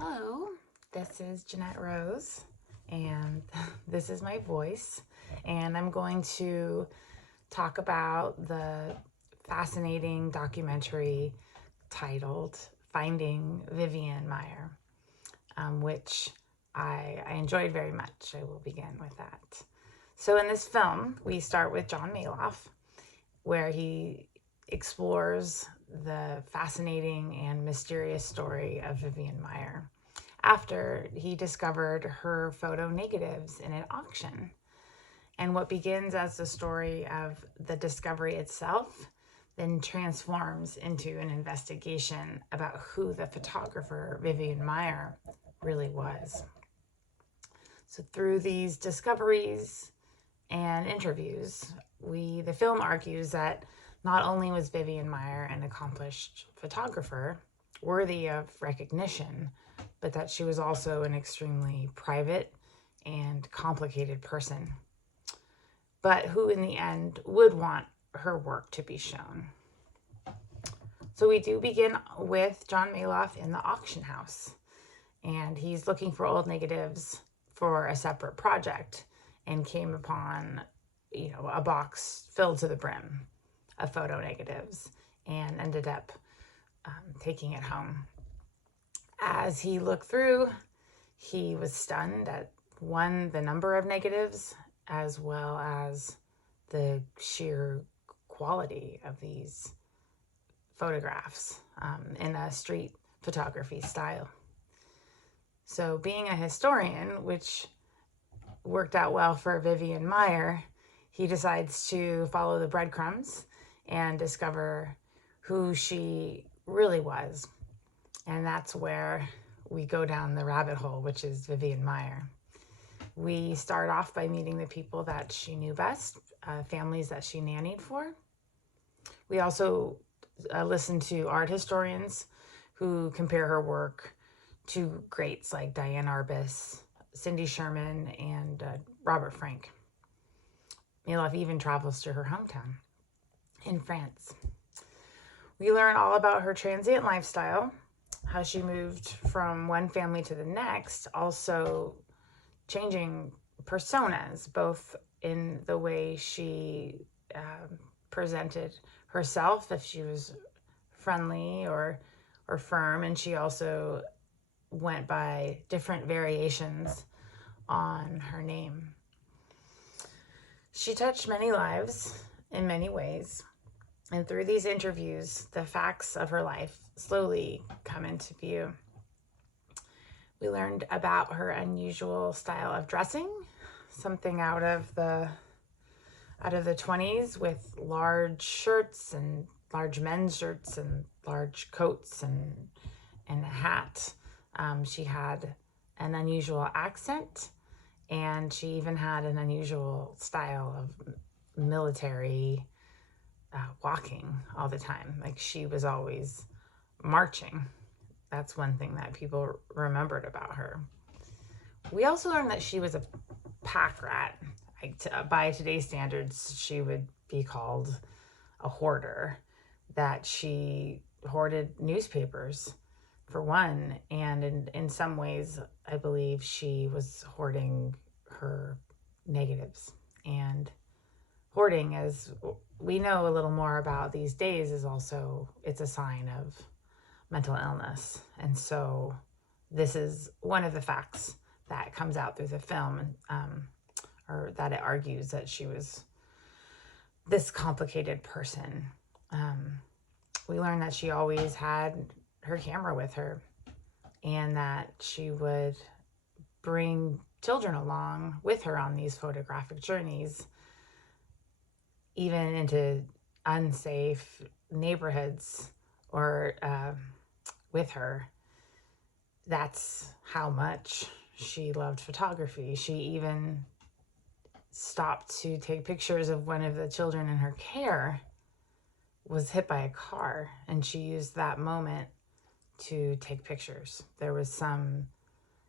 Hello, this is Jeanette Rose, and this is my voice, and I'm going to talk about the fascinating documentary titled Finding Vivian Maier, which I enjoyed very much. I will begin with that. So in this film, we start with John Maloff, where he explores the fascinating and mysterious story of Vivian Maier after he discovered her photo negatives in an auction. And what begins as the story of the discovery itself then transforms into an investigation about who the photographer Vivian Maier really was. So through these discoveries and interviews, the film argues that not only was Vivian Maier an accomplished photographer worthy of recognition, but that she was also an extremely private and complicated person, but who in the end would want her work to be shown. So we do begin with John Maloff in the auction house, and he's looking for old negatives for a separate project and came upon, a box filled to the brim of photo negatives and ended up taking it home. As he looked through, he was stunned at the number of negatives, as well as the sheer quality of these photographs in a street photography style. So being a historian, which worked out well for Vivian Maier, he decides to follow the breadcrumbs and discover who she really was. And that's where we go down the rabbit hole, which is Vivian Maier. We start off by meeting the people that she knew best, families that she nannied for. We also listen to art historians who compare her work to greats like Diane Arbus, Cindy Sherman, and Robert Frank. Maloff even travels to her hometown in France. We learn all about her transient lifestyle, how she moved from one family to the next, also changing personas, both in the way she presented herself, if she was friendly or firm, and she also went by different variations on her name. She touched many lives in many ways, and through these interviews, the facts of her life slowly come into view. We learned about her unusual style of dressing, something out of the 20s, with large shirts and large men's shirts and large coats and a hat. She had an unusual accent, and she even had an unusual style of military walking all the time. Like, she was always marching. That's one thing that people remembered about her. We also learned that she was a pack rat. By today's standards, she would be called a hoarder, that she hoarded newspapers, for one, and in some ways, I believe she was hoarding her negatives. And hoarding, as we know a little more about these days, it's a sign of mental illness. And so this is one of the facts that comes out through the film, or that it argues that she was this complicated person. We learned that she always had her camera with her, and that she would bring children along with her on these photographic journeys, even into unsafe neighborhoods, or with her. That's how much she loved photography. She even stopped to take pictures of one of the children in her care was hit by a car, and she used that moment to take pictures. There was some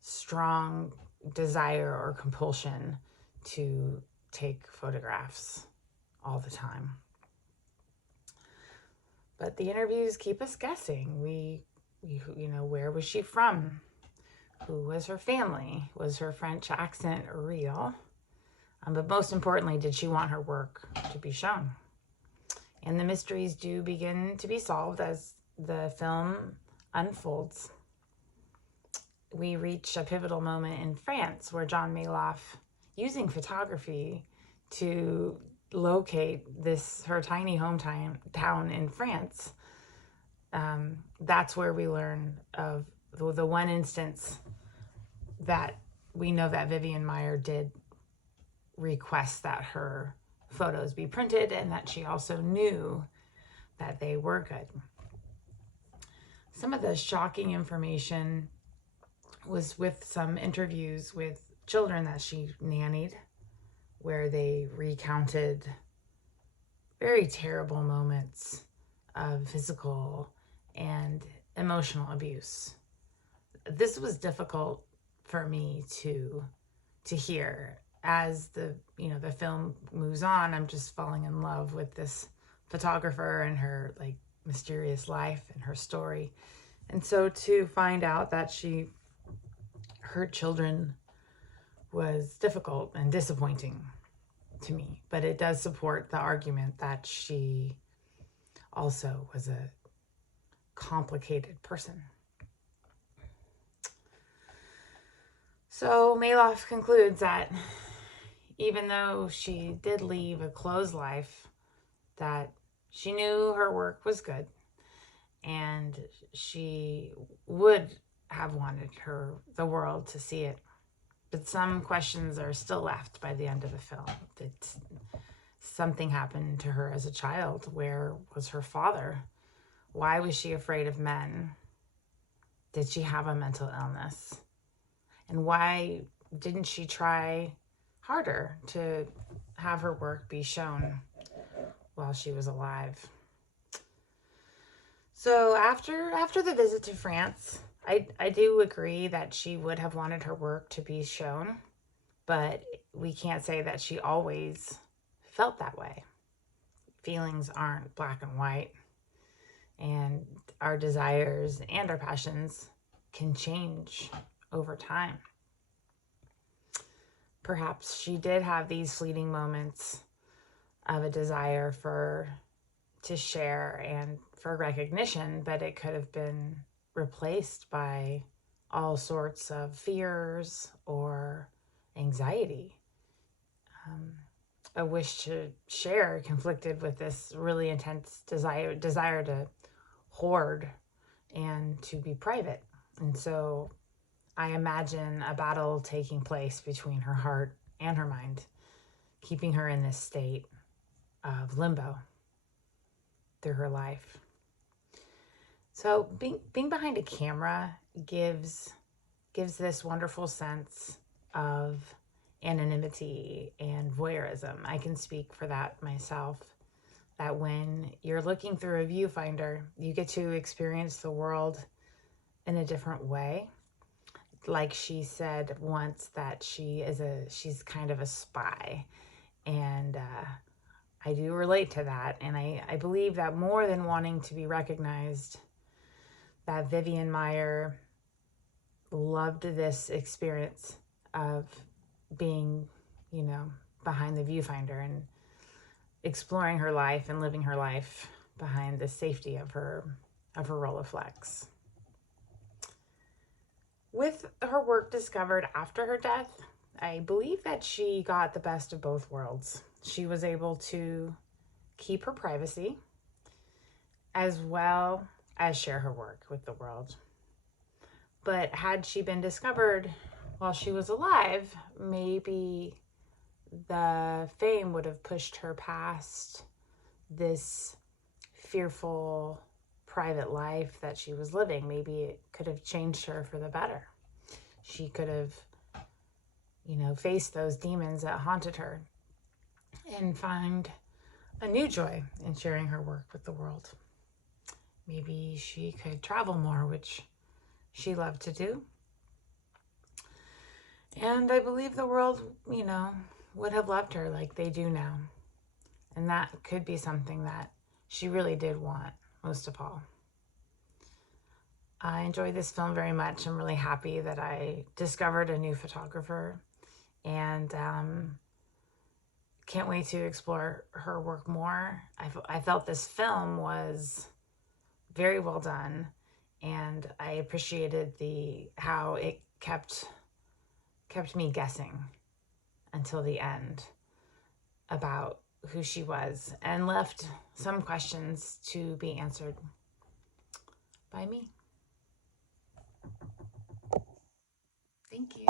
strong desire or compulsion to take photographs all the time. But the interviews keep us guessing. Where was she from? Who was her family? Was her French accent real? But most importantly, did she want her work to be shown? And the mysteries do begin to be solved as the film unfolds. We reach a pivotal moment in France where John Maloff, using photography to locate her tiny hometown in France, that's where we learn of the one instance that we know that Vivian Maier did request that her photos be printed, and that she also knew that they were good. Some of the shocking information was with some interviews with children that she nannied, where they recounted very terrible moments of physical and emotional abuse. This was difficult for me to hear. As the film moves on, I'm just falling in love with this photographer and her like mysterious life and her story. And so to find out that she hurt children was difficult and disappointing to me, but it does support the argument that she also was a complicated person. So Maloff concludes that even though she did leave a closed life, that she knew her work was good, and she would have wanted the world to see it. But some questions are still left by the end of the film. That something happened to her as a child. Where was her father? Why was she afraid of men? Did she have a mental illness? And why didn't she try harder to have her work be shown while she was alive? So after the visit to France, I do agree that she would have wanted her work to be shown, but we can't say that she always felt that way. Feelings aren't black and white, and our desires and our passions can change over time. Perhaps she did have these fleeting moments of a desire to share and for recognition, but it could have been replaced by all sorts of fears or anxiety. A wish to share conflicted with this really intense desire to hoard and to be private. And so I imagine a battle taking place between her heart and her mind, keeping her in this state of limbo through her life. So being behind a camera gives this wonderful sense of anonymity and voyeurism. I can speak for that myself, that when you're looking through a viewfinder, you get to experience the world in a different way. Like she said once, that she's kind of a spy, and I do relate to that. And I believe that more than wanting to be recognized, that Vivian Maier loved this experience of being, behind the viewfinder and exploring her life and living her life behind the safety of her Rolleiflex. With her work discovered after her death, I believe that she got the best of both worlds. She was able to keep her privacy as well as share her work with the world. But had she been discovered while she was alive, maybe the fame would have pushed her past this fearful private life that she was living. Maybe it could have changed her for the better. She could have, faced those demons that haunted her and find a new joy in sharing her work with the world. Maybe she could travel more, which she loved to do. And I believe the world, would have loved her like they do now. And that could be something that she really did want most of all. I enjoyed this film very much. I'm really happy that I discovered a new photographer, and can't wait to explore her work more. I felt this film was very well done, and I appreciated how it kept me guessing until the end about who she was, and left some questions to be answered by me. Thank you.